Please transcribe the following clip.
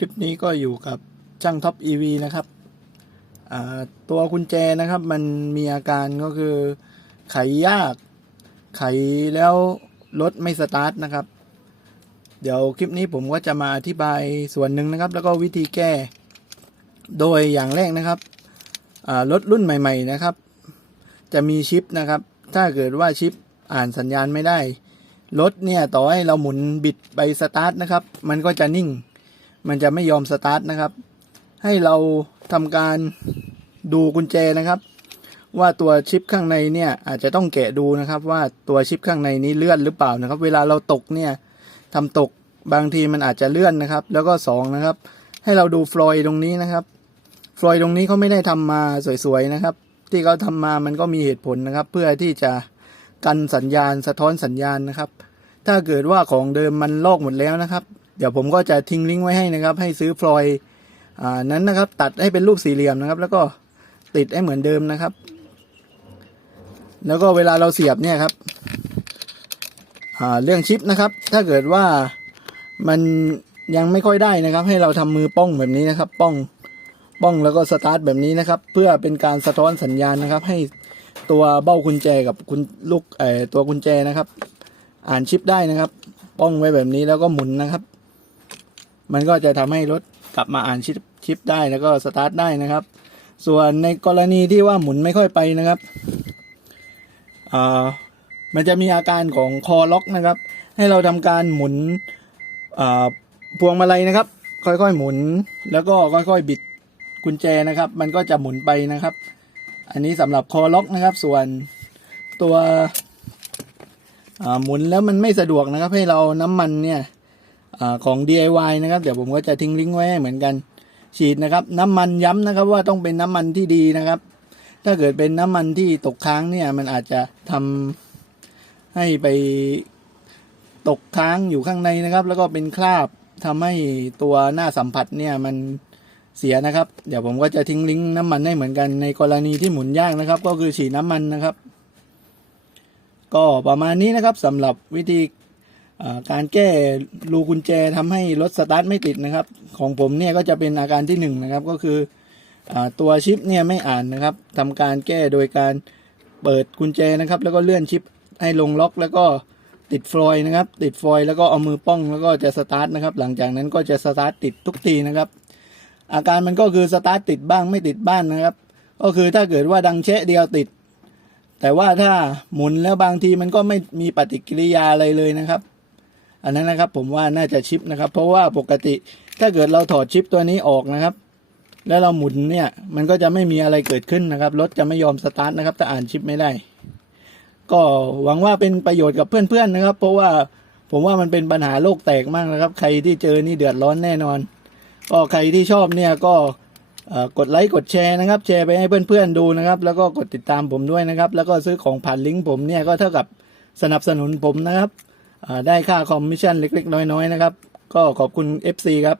ลิปนี้ก็อยู่กับช่างท็อป EV นะครับ ตัวกุญแจนะครับมันมีอาการก็คือไขยาก ไขแล้วรถไม่สตาร์ทนะครับ เดี๋ยวคลิปนี้ผมก็จะมาอธิบายส่วนหนึ่งนะครับ แล้วก็วิธีแก้ โดยอย่างแรกนะครับรถรุ่นใหม่ ๆนะครับ จะมีชิปนะครับ ถ้าเกิดว่าชิปอ่านสัญญาณไม่ได้รถเนี่ยต่อให้เราหมุนบิดไปสตาร์ทนะครับ มันก็จะนิ่ง มันจะไม่ยอมสตาร์ทนะครับ ให้เราทำการดูกุญแจนะครับ ว่าตัวชิปข้างในเนี่ยอาจจะต้องแกะดูนะครับว่าตัวชิปข้างในนี้เลื่อนหรือเปล่านะครับ เวลาเราตกเนี่ยทำตกบางทีมันอาจจะเลื่อนนะครับ แล้วก็สองนะครับ ให้เราดูฟลอยตรงนี้นะครับ ฟลอยตรงนี้เขาไม่ได้ทำมาสวยๆนะครับ ที่เขาทำมามันก็มีเหตุผลนะครับ เพื่อที่จะกันสัญญาณสะท้อนสัญญาณนะครับ ถ้าเกิดว่าของเดิมมันลอกหมดแล้วนะครับ เดี๋ยวผมก็จะทิ้งลิงก์ไว้ให้นะครับ ให้ซื้อฟลอยอ่านั้นนะครับ ตัดให้เป็นรูปสี่เหลี่ยมนะครับ แล้วก็ติดให้เหมือนเดิมนะครับ แล้วก็เวลาเราเสียบเนี่ยครับอ่าเรื่องชิปนะครับ ถ้าเกิดว่ามันยังไม่ค่อยได้นะครับ ให้เราทำมือป้องแบบนี้นะครับ ป้องป้องแล้วก็สตาร์ทแบบนี้นะครับ เพื่อเป็นการสะท้อนสัญญาณนะครับ ให้ตัวเบ้ากุญแจกับคุณลูกเอ่อตัวกุญแจนะครับ อ่านชิปได้นะครับ ป้องไว้แบบนี้แล้วก็หมุนนะครับ มันก็จะทำให้รถกลับมาอ่านชิปชปได้แล้วก็สตาร์ทได้นะครับ ส่วนในกรณีที่ว่าหมุนไม่ค่อยไปนะครับอ่ามันจะมีอาการของคอล็อกนะครับ ให้เราทำการหมุนอ่าพวงมาลัยนะครับ ค่อยๆหมุนแล้วก็ค่อยๆบิดกุญแจนะครับ มันก็จะหมุนไปนะครับ อันนี้สำหรับคอล็อกนะครับ ส่วนตัวอ่าหมุนแล้วมันไม่สะดวกนะครับ ให้เราน้ำมันเนี่ย อของ DIY นะครับเดี๋ยวผมก็จะทิ้งลิงก์ไว้ให้เหมือนกันฉีดนะครับ น้ำมันย้ำนะครับว่าต้องเป็นน้ำมันที่ดีนะครับ ถ้าเกิดเป็นน้ำมันที่ตกค้างเนี่ยมันอาจจะทำให้ไปตกค้างอยู่ข้างในนะครับ แล้วก็เป็นคราบทำให้ตัวหน้าสัมผัสเนี่ยมันเสียนะครับ เดี๋ยวผมก็จะทิ้งลิงก์น้ำมันให้เหมือนกันในกรณีที่หมุนยากนะครับ ก็คือฉีดน้ำมันนะครับ ก็ประมาณนี้นะครับสำหรับวิธี การแก้รูกุญแจทำให้รถสตาร์ทไม่ติดนะครับ ของผมเนี่ยก็จะเป็นอาการที่หนึ่งนะครับก็คืออตัวชิปเนี่ยไม่อ่านนะครับทำการแก้โดยการเปิดกุญแจนะครับ แล้วก็เลื่อนชิปให้ลงล็อก แล้วก็ติดฟลอยนะครับ ติดฟลอยแล้วก็เอามือป้องแล้วก็จะสตาร์ทนะครับ หลังจากนั้นก็จะสตาร์ทติดทุกทีนะครับ อาการมันก็คือสตาร์ทติดบ้างไม่ติดบ้างนะครับ ก็คือถ้าเกิดว่าดังแชะเดียวติด แต่ว่าถ้าหมุนแล้วบางทีมันก็ไม่มีปฏิกิริยาอะไรเลยนะครับ อันนั้นนะครับผมว่าน่าจะชิปนะครับ เพราะว่าปกติถ้าเกิดเราถอดชิปตัวนี้ออกนะครับ แล้วเราหมุนเนี่ยมันก็จะไม่มีอะไรเกิดขึ้นนะครับรถจะไม่ยอมสตาร์ทนะครับถ้าอ่านชิปไม่ได้ ก็หวังว่าเป็นประโยชน์กับเพื่อนๆนะครับ เพราะว่าผมว่ามันเป็นปัญหาโลกแตกมากนะครับ ใครที่เจอนี่เดือดร้อนแน่นอน ก็ใครที่ชอบเนี่ยก็กดไลค์กดแชร์นะครับ แชร์ไปให้เพื่อนๆดูนะครับ แล้วก็กดติดตามผมด้วยนะครับ แล้วก็ซื้อของผ่านลิงก์ผมเนี่ยก็เท่ากับสนับสนุนผมนะครับ ได้ค่าคอมมิชชั่นเล็ก ๆ น้อยๆนะครับ ก็ขอบคุณ FC ครับ